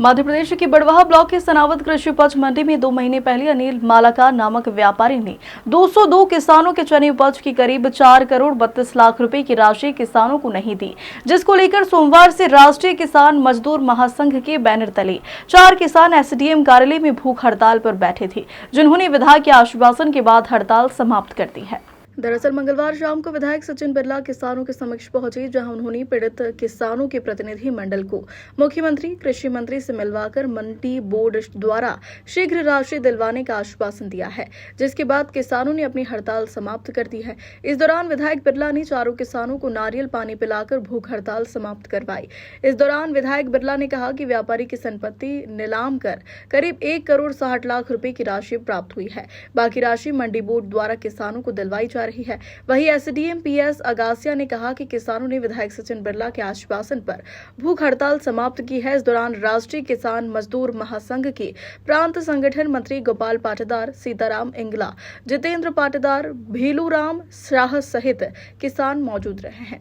मध्य प्रदेश के बड़वाह ब्लॉक के सनावद कृषि उपज मंडी में 2 महीने पहले अनिल मालाकार नामक व्यापारी ने 202 किसानों के चने उपज की करीब 4 करोड़ 32 लाख रुपए की राशि किसानों को नहीं दी, जिसको लेकर सोमवार से राष्ट्रीय किसान मजदूर महासंघ के बैनर तले 4 किसान एसडीएम कार्यालय में भूख हड़ताल पर बैठे थे, जिन्होंने विधायक के आश्वासन के बाद हड़ताल समाप्त कर दी है। दरअसल मंगलवार शाम को विधायक सचिन बिरला किसानों के समक्ष पहुंचे, जहां उन्होंने पीड़ित किसानों के प्रतिनिधि मंडल को मुख्यमंत्री कृषि मंत्री से मिलवाकर मंडी बोर्ड द्वारा शीघ्र राशि दिलवाने का आश्वासन दिया है, जिसके बाद किसानों ने अपनी हड़ताल समाप्त कर दी है। इस दौरान विधायक बिरला ने चारों किसानों को नारियल पानी पिलाकर भूख हड़ताल समाप्त करवाई। इस दौरान विधायक बिरला ने कहा कि व्यापारी की संपत्ति नीलाम कर करीब 1 करोड़ 60 लाख रुपए की राशि प्राप्त हुई है, बाकी राशि मंडी बोर्ड द्वारा किसानों को दिलवाई जा रही है। वहीं एसडीएम पीएस अगासिया ने कहा कि किसानों ने विधायक सचिन बिरला के आश्वासन पर भूख हड़ताल समाप्त की है। इस दौरान राष्ट्रीय किसान मजदूर महासंघ के प्रांत संगठन मंत्री गोपाल पाटीदार, सीताराम इंगला, जितेंद्र पाटीदार, भीलूराम शाह सहित किसान मौजूद रहे हैं।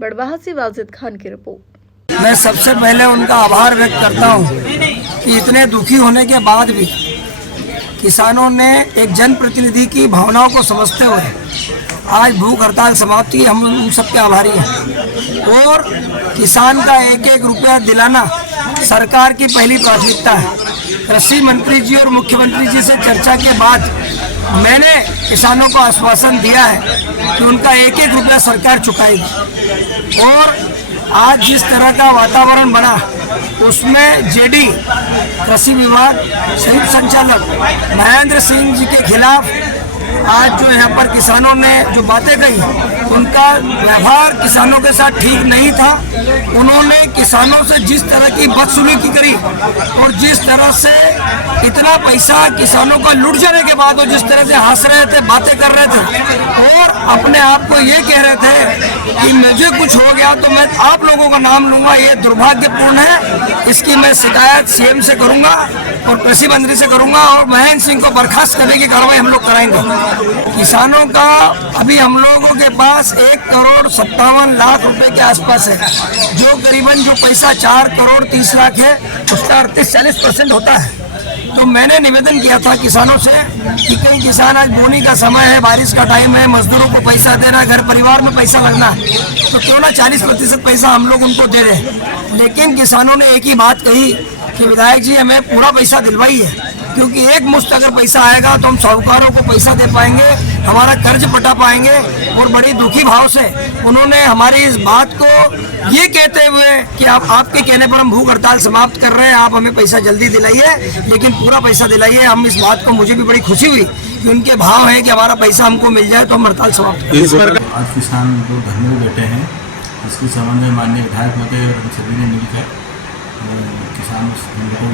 बड़वाह से वाजिद खान की रिपोर्ट। मैं सबसे पहले उनका आभार व्यक्त करता हूं कि इतने दुखी होने के बाद भी किसानों ने एक जनप्रतिनिधि की भावनाओं को समझते हुए आज भूख हड़ताल समाप्त की। हम उन सबके आभारी हैं और किसान का 1-1 रुपया दिलाना सरकार की पहली प्राथमिकता है। कृषि मंत्री जी और मुख्यमंत्री जी से चर्चा के बाद मैंने किसानों को आश्वासन दिया है कि उनका 1-1 रुपया सरकार चुकाएगी। और आज जिस तरह का वातावरण बना उसमें जेडी कृषि विभाग संयुक्त संचालक महेंद्र सिंह जी के खिलाफ आज जो यहाँ पर किसानों ने जो बातें कही, उनका व्यवहार किसानों के साथ ठीक नहीं था। उन्होंने किसानों से जिस तरह की बदसलूकी करी और जिस तरह से इतना पैसा किसानों का लूट जाने के बाद वो जिस तरह से हंस रहे थे, बातें कर रहे थे और अपने आप को ये कह रहे थे कि मुझे कुछ हो गया तो मैं आप लोगों का नाम लूंगा, ये दुर्भाग्यपूर्ण है। इसकी मैं शिकायत सीएम से करूंगा और कृषि मंत्री से करूंगा और महेंद्र सिंह को बर्खास्त करने की कार्रवाई हम लोग कराएंगे। किसानों का अभी हम लोगों के पास 1 करोड़ 57 लाख रुपए के आसपास है, जो करीबन जो पैसा 4 करोड़ 30 लाख है उसका 38-40% होता है। तो मैंने निवेदन किया था किसानों से कि कई किसान आज बोनी का समय है, बारिश का टाइम है, मजदूरों को पैसा देना, घर परिवार में पैसा लगना है, तो क्यों ना 40% पैसा हम लोग उनको दे दें। लेकिन किसानों ने एक ही बात कही कि विधायक जी हमें पूरा पैसा दिलवाइए, क्योंकि एक मुश्त अगर पैसा आएगा तो हम साहूकारों को पैसा दे पाएंगे, हमारा कर्ज पटा पाएंगे। और बड़ी दुखी भाव से उन्होंने हमारी इस बात को ये कहते हुए कि आप आपके कहने पर हम भूख हड़ताल समाप्त कर रहे हैं, आप हमें पैसा जल्दी दिलाइए, लेकिन पूरा पैसा दिलाइए। हम इस बात को, मुझे भी बड़ी खुशी हुई कि उनके भाव है कि हमारा पैसा हमको मिल जाए तो हम हड़ताल समाप्त करें। आज किसान लोग घर में बैठे हैं, इसके संबंध में माननीय विधायक महोदय और सभी ने मिलकर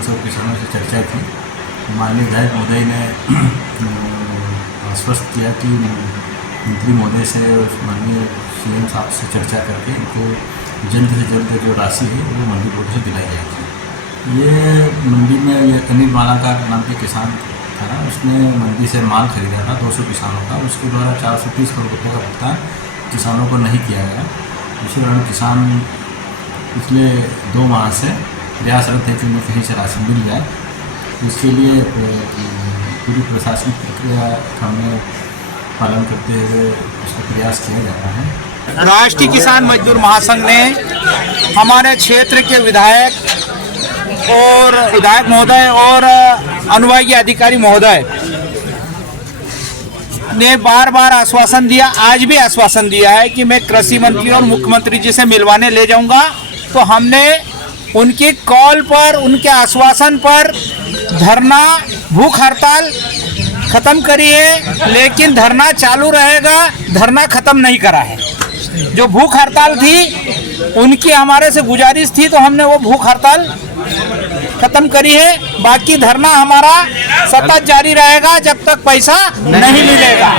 सब किसानों से चर्चा की। माननीय विधायक महोदय ने आश्वस्त किया कि मंत्री महोदय से और माननीय सीएम साहब से चर्चा करके इनको जल्द से जल्द जो राशि है वो मंडी बोर्ड से दिलाई जाएगी। ये मंडी में ये अनिल मालाकार नाम के किसान था ना, उसने मंडी से माल खरीदा था 200 किसानों का, उसके द्वारा 430 करोड़ रुपये का भुगतान किसानों को नहीं किया गया। इसी दौरान किसान पिछले 2 माह से प्रयासरत है कि उन्हें कहीं से राशि मिल जाए। इसके लिए पूरी प्रशासनिक प्रक्रिया हमने पालन करते हुए उसका प्रयास किया जा रहा है। राष्ट्रीय किसान मजदूर महासंघ ने हमारे क्षेत्र के विधायक महोदय और अनुभागीय अधिकारी महोदय ने बार बार आश्वासन दिया, आज भी आश्वासन दिया है कि मैं कृषि मंत्री और मुख्यमंत्री जी से मिलवाने ले जाऊंगा। तो हमने उनकी कॉल पर, उनके आश्वासन पर धरना, भूख हड़ताल खत्म करी है, लेकिन धरना चालू रहेगा, धरना खत्म नहीं करा है। जो भूख हड़ताल थी उनकी हमारे से गुजारिश थी, तो हमने वो भूख हड़ताल खत्म करी है। बाकी धरना हमारा सतत जारी रहेगा जब तक पैसा नहीं मिलेगा।